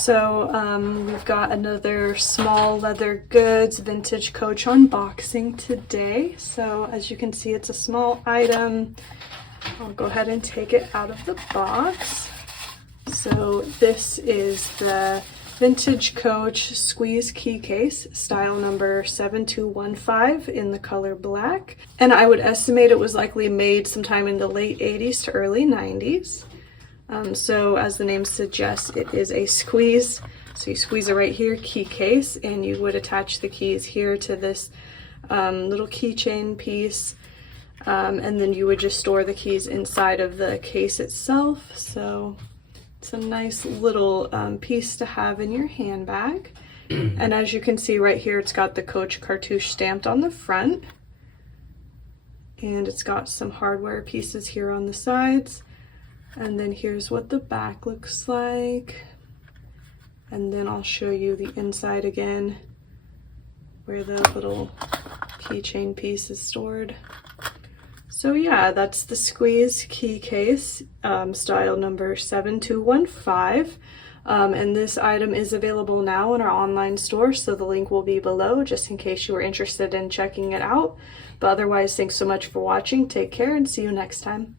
So we've got another small leather goods vintage coach unboxing today. So as you can see, it's a small item. I'll go ahead and take it out of the box. So this is the vintage coach squeeze key case, style number 7215 in the color black. And I would estimate it was likely made sometime in the late 80s to early 90s. So as the name suggests, it is a squeeze. So you squeeze it right here, key case, and you would attach the keys here to this little keychain piece. And then you would just store the keys inside of the case itself. So it's a nice little piece to have in your handbag. And as you can see right here, it's got the Coach cartouche stamped on the front. And it's got some hardware pieces here on the sides. And then here's what the back looks like. And then I'll show you the inside again, where the little keychain piece is stored. So yeah, that's the squeeze key case, style number 7215. And this item is available now in our online store, so the link will be below just in case you were interested in checking it out. But otherwise, thanks so much for watching. Take care and see you next time.